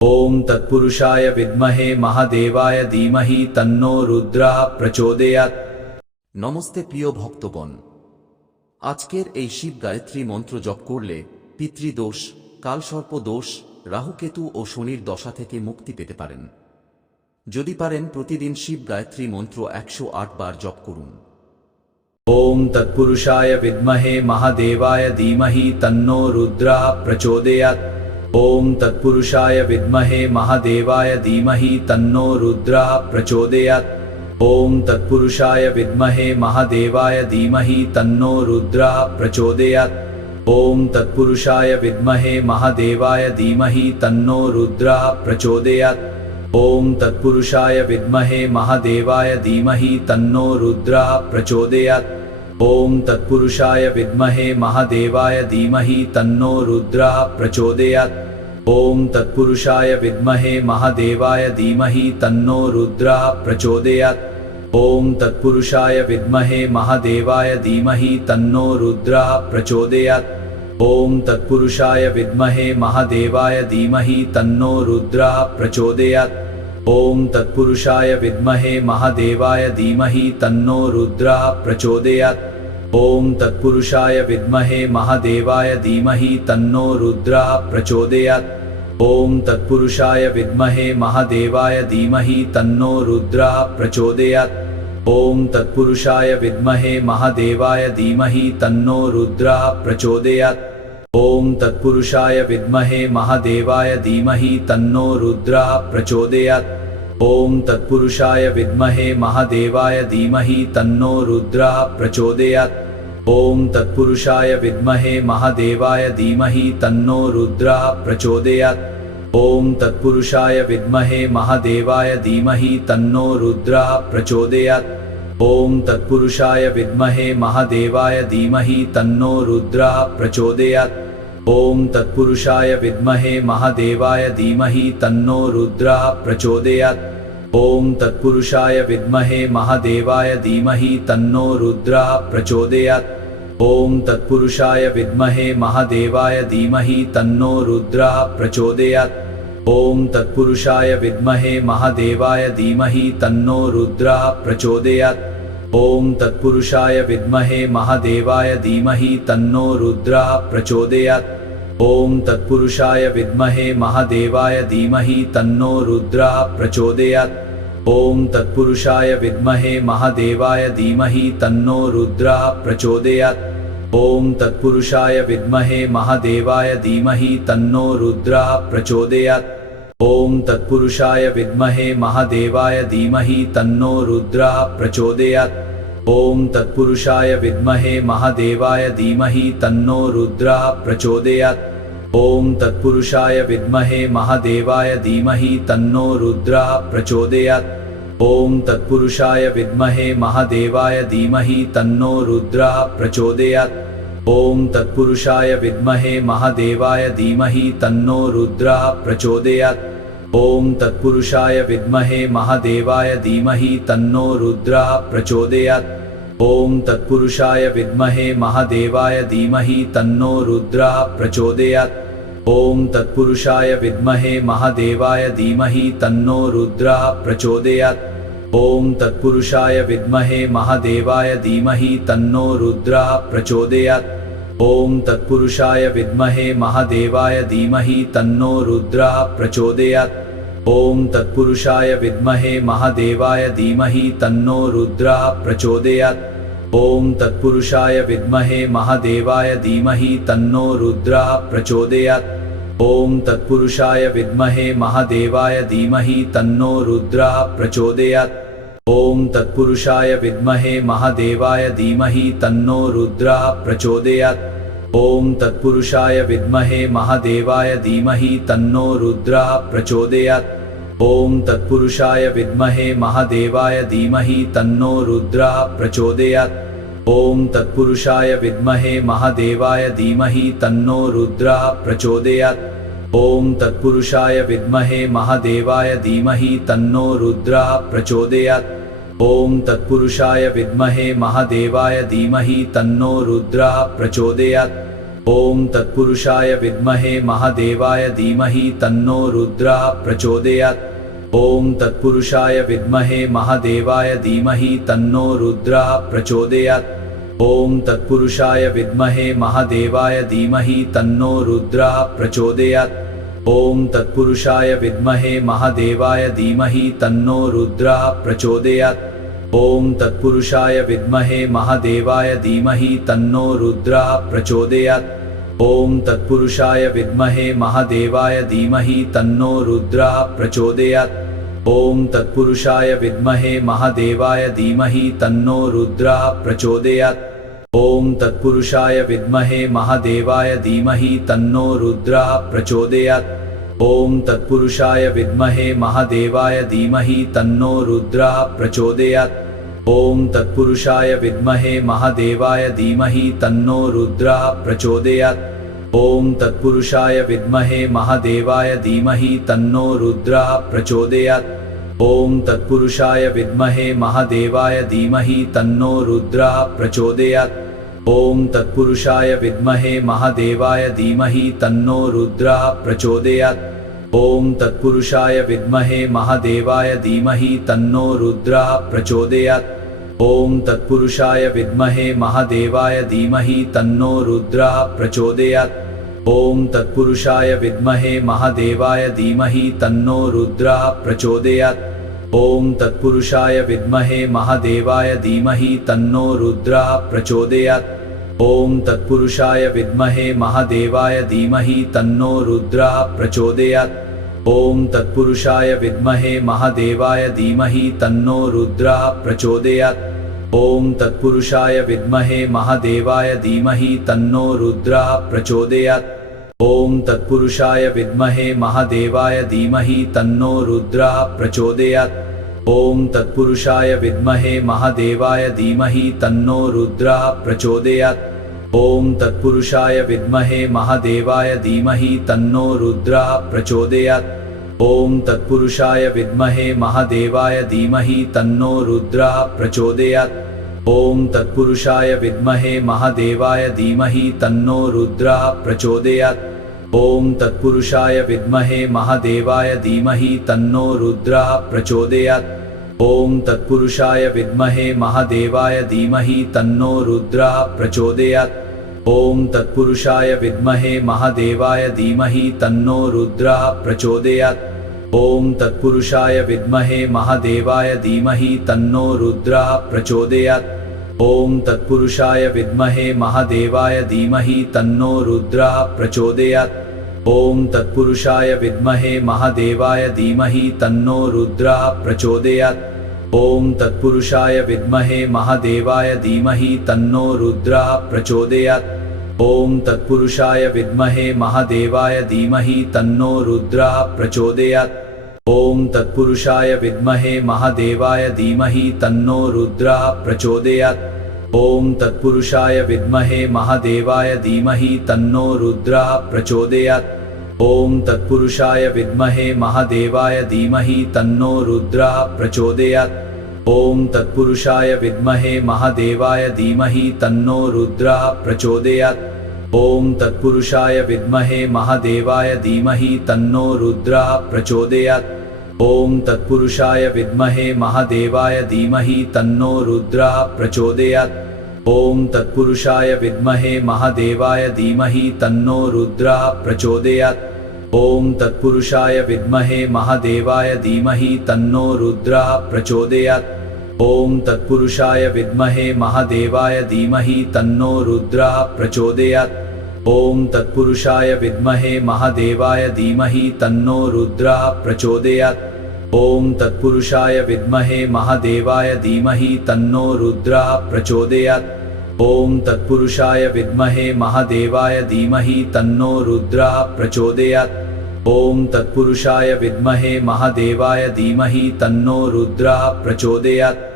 ओम तत्पुरुषाय विद्महे महादेवाय धीमहि तन्नो रुद्रः प्रचोदयात्। नमस्ते प्रिय भक्तगण, आजकेर এই শিব গায়ত্রী মন্ত্র জপ করলে পিতৃদোষ, কালসর্প দোষ, রাহুকেতু ও শনির দশা থেকে মুক্তি পেতে পারেন। যদি পারেন প্রতিদিন শিব গায়ত্রী মন্ত্র 108 বার জপ করুন। ओम तत्पुरुषाय विद्महे महादेवाय धीमहि तन्नो रुद्रः प्रचोदयात्। ओम तत्पुरुषाय विद्महे महादेवाय धीमहि तन्नो रुद्रः प्रचोदयात्। ओम तत्पुरुषाय विद्महे महादेवाय धीमहि तन्नो रुद्रः प्रचोदयात्। ओम तत्पुरुषाय विद्महे महादेवाय धीमहि तन्नो रुद्रः प्रचोदयात्। ओम तत्पुरुषाय विद्महे महादेवाय धीमहि तन्नो रुद्रः प्रचोदयात्। ओम तत्पुरुषाय विद्महे महादेवाय धीमहि तन्नो रुद्रः प्रचोदयात्। ओम तत्पुरुषाय विद्महे महादेवाय धीमहि तन्नो रुद्रः प्रचोदयात्। ओम तत्पुरुषाय विद्महे महादेवाय धीमहि तन्नो रुद्रः प्रचोदयात्। ओम तत्पुरुषाय विद्महे महादेवाय धीमहि तन्नो रुद्रः प्रचोदयात्। ओम तत्पुरुषाय विद्महे महादेवाय धीमहि तन्नो रुद्रः प्रचोदयात्। ओम तत्पुरुषाय विद्महे महादेवाय धीमहि तन्नो रुद्रः प्रचोदयात्। ओम तत्पुरुषाय विद्महे महादेवाय धीमहि तन्नो रुद्रः प्रचोदयात्। ओम तत्पुरुषाय विद्महे महादेवाय धीमहि तन्नो रुद्रः प्रचोदयात्। ओम तत्पुरुषाय विद्महे महादेवाय धीमहि तन्नो रुद्रः प्रचोदयात्। ओम तत्पुरुषाय विद्महे महादेवाय धीमहि तन्नो रुद्रः प्रचोदयात्। ओम तत्पुरुषाय विद्महे महादेवाय धीमहि तन्नो रुद्रः प्रचोदयात्। ओम तत्पुरुषाय विद्महे महादेवाय धीमहि तन्नो रुद्रः प्रचोदयात्। ओम तत्पुरुषाय विद्महे महादेवाय धीमहि तन्नो रुद्रः प्रचोदयात्। ओम तत्पुरुषाय विद्महे महादेवाय धीमहि तन्नो रुद्रः प्रचोदयात्। ओम तत्पुरुषाय विद्महे महादेवाय धीमहि तन्नो रुद्रः प्रचोदयात्। ओम तत्पुरुषाय विद्महे महादेवाय धीमहि तन्नो रुद्रः प्रचोदयात्। ओम तत्पुरुषाय विद्महे महादेवाय धीमहि तन्नो रुद्रः प्रचोदयात्। ओम तत्पुरुषाय विद्महे महादेवाय धीमहि तन्नो रुद्रः प्रचोदयात्। ओम तत्पुरुषाय विद्महे महादेवाय धीमहि तन्नो रुद्रः प्रचोदयात्। ओम तत्पुरुषाय विद्महे महादेवाय धीमहि तन्नो रुद्रः प्रचोदयात्। ओम तत्पुरुषाय विद्महे महादेवाय धीमहि तन्नो रुद्रः प्रचोदयात्। ओम तत्पुरुषाय विद्महे महादेवाय धीमहि तन्नो रुद्रः प्रचोदयात्। ओम तत्पुरुषाय विद्महे महादेवाय धीमहि तन्नो रुद्रः प्रचोदयात्। ओम तत्पुरुषाय विद्महे महादेवाय धीमहि तन्नो रुद्रः प्रचोदयात्। ओम तत्पुरुषाय विद्महे महादेवाय धीमहि तन्नो रुद्रः प्रचोदयात्। ओम तत्पुरुषाय विद्महे महादेवाय धीमहि तन्नो रुद्रः प्रचोदयात्। ओम तत्पुरुषाय विद्महे महादेवाय धीमहि तन्नो रुद्रः प्रचोदयात्। ओम तत्पुरुषाय विद्महे महादेवाय धीमहि तन्नो रुद्रः प्रचोदयात्। ओम तत्पुरुषाय विद्महे महादेवाय धीमहि तन्नो रुद्रः प्रचोदयात्। ओम तत्पुरुषाय विद्महे महादेवाय धीमहि तन्नो रुद्रः प्रचोदयात्। ओम तत्पुरुषाय विद्महे महादेवाय धीमहि तन्नो रुद्रः प्रचोदयात्। ओम तत्पुरुषाय विद्महे महादेवाय धीमहि तन्नो रुद्रः प्रचोदयात्। ओम तत्पुरुषाय विद्महे महादेवाय धीमहि तन्नो रुद्रः प्रचोदयात्। ओम तत्पुरुषाय विद्महे महादेवाय धीमहि तन्नो रुद्रः प्रचोदयात्। ओम तत्पुरुषाय विद्महे महादेवाय धीमहि तन्नो रुद्रः प्रचोदयात्। ओम तत्पुरुषाय विद्महे महादेवाय धीमहि तन्नो रुद्रः प्रचोदयात्। ओम तत्पुरुषाय विद्महे महादेवाय धीमहि तन्नो रुद्रः प्रचोदयात्। ओम तत्पुरुषाय विद्महे महादेवाय धीमहि तन्नो रुद्रः प्रचोदयात्। ओम तत्पुरुषाय विद्महे महादेवाय धीमहि तन्नो रुद्रः प्रचोदयात्। ओम तत्पुरुषाय विद्महे महादेवाय धीमहि तन्नो रुद्रः प्रचोदयात्। ॐ तत्पुरुषाय विद्महे महादेवाय धीमहि तन्नो रुद्रः प्रचोदयात्। ॐ तत्पुरुषाय विद्महे महादेवाय धीमहि तन्नो रुद्रः प्रचोदयात्। ॐ तत्पुरुषाय विद्महे महादेवाय धीमहि तन्नो रुद्रः प्रचोदयात्। ॐ तत्पुरुषाय विद्महे महादेवाय धीमहि तन्नो रुद्रः प्रचोदयात्। ॐ तत्पुरुषाय विद्महे महादेवाय धीमहि तन्नो रुद्रः प्रचोदयात्। ॐ तत्पुरुषाय विद्महे महादेवाय धीमहि तन्नो रुद्रः प्रचोदयात्। ॐ तत्पुरुषाय विद्महे महादेवाय धीमहि तन्नो रुद्रः प्रचोदयात्। ॐ तत्पुरुषाय विद्महे महादेवाय धीमहि तन्नो रुद्रः प्रचोदयात्। ॐ तत्पुरुषाय विद्महे महादेवाय धीमहि तन्नो रुद्रः प्रचोदयात्। ॐ तत्पुरुषाय विद्महे महादेवाय धीमहि तन्नो रुद्रः प्रचोदयात्। ॐ तत्पुरुषाय विद्महे महादेवाय धीमहि तन्नो रुद्रः प्रचोदयात्। ॐ तत्पुरुषाय विद्महे महादेवाय धीमहि तन्नो रुद्रः प्रचोदयात्। ॐ तत्पुरुषाय विद्महे महादेवाय धीमहि तन्नो रुद्रः प्रचोदयात्। ॐ तत्पुरुषाय विद्महे महादेवाय धीमहि तन्नो रुद्रः प्रचोदयात्। ॐ तत्पुरुषाय विद्महे महादेवाय धीमहि तन्नो रुद्रः प्रचोदयात्। ॐ तत्पुरुषाय विद्महे महादेवाय धीमहि तन्नो रुद्रः प्रचोदयात्। ॐ तत्पुरुषाय विद्महे महादेवाय धीमहि तन्नो रुद्रः प्रचोदयात्। ॐ तत्पुरुषाय विद्महे महादेवाय धीमहि तन्नो रुद्रः प्रचोदयात्। ॐ तत्पुरुषाय विद्महे महादेवाय धीमहि तन्नो रुद्रः प्रचोदयात्। ॐ तत्पुरुषाय विद्महे महादेवाय धीमहि तन्नो रुद्रः प्रचोदयात्। ॐ तत्पुरुषाय विद्महे महादेवाय धीमहि तन्नो रुद्रः प्रचोदयात्। ॐ तत्पुरुषाय विद्महे महादेवाय धीमहि तन्नो रुद्रः प्रचोदयात्। ॐ तत्पुरुषाय विद्महे महादेवाय धीमहि तन्नो रुद्रः प्रचोदयात्। ॐ तत्पुरुषाय विद्महे महादेवाय धीमहि तन्नो रुद्रः प्रचोदयात्। ॐ तत्पुरुषाय विद्महे महादेवाय धीमहि तन्नो रुद्रः प्रचोदयात्। ॐ तत्पुरुषाय विद्महे महादेवाय धीमहि तन्नो रुद्रः प्रचोदयात्। ॐ तत्पुरुषाय विद्महे महादेवाय धीमहि तन्नो रुद्रः प्रचोदयात्। ॐ तत्पुरुषाय विद्महे महादेवाय धीमहि तन्नो रुद्रः प्रचोदयात्। ॐ तत्पुरुषाय विद्महे महादेवाय धीमहि तन्नो रुद्रः प्रचोदयात्। ॐ तत्पुरुषाय विद्महे महादेवाय धीमहि तन्नो रुद्रः प्रचोदयात्। ॐ तत्पुरुषाय विद्महे महादेवाय धीमहि तन्नो रुद्रः प्रचोदयात्। ॐ तत्पुरुषाय विद्महे महादेवाय धीमहि तन्नो रुद्रः प्रचोदयात्। ॐ तत्पुरुषाय विद्महे महादेवाय धीमहि तन्नो रुद्रः प्रचोदयात्। ॐ तत्पुरुषाय विद्महे महादेवाय धीमहि तन्नो रुद्रः प्रचोदयात्। ॐ तत्पुरुषाय विद्महे महादेवाय धीमहि तन्नो रुद्रः प्रचोदयात्। ॐ तत्पुरुषाय विद्महे महादेवाय धीमहि तन्नो रुद्रः प्रचोदयात्। ॐ तत्पुरुषाय विद्महे महादेवाय धीमहि तन्नो रुद्रः प्रचोदयात्। ॐ तत्पुरुषाय विद्महे महादेवाय धीमहि तन्नो रुद्रः प्रचोदयात्। ॐ तत्पुरुषाय विद्महे महादेवाय धीमहि तन्नो रुद्रः प्रचोदयात्। ॐ तत्पुरुषाय विद्महे महादेवाय धीमहि तन्नो रुद्रः प्रचोदयात्। ॐ तत्पुरुषाय विद्महे महादेवाय धीमहि तन्नो रुद्रः प्रचोदयात्। ॐ तत्पुरुषाय विद्महे महादेवाय धीमहि तन्नो रुद्रः प्रचोदयात्। ॐ तत्पुरुषाय विद्महे महादेवाय धीमहि तन्नो रुद्रः प्रचोदयात्। ॐ तत्पुरुषाय विद्महे महादेवाय धीमहि तन्नो रुद्रः प्रचोदयात्। ॐ तत्पुरुषाय विद्महे महादेवाय धीमहि तन्नो रुद्रः प्रचोदयात्। ॐ तत्पुरुषाय विद्महे महादेवाय धीमहि तन्नो रुद्रः प्रचोदयात्।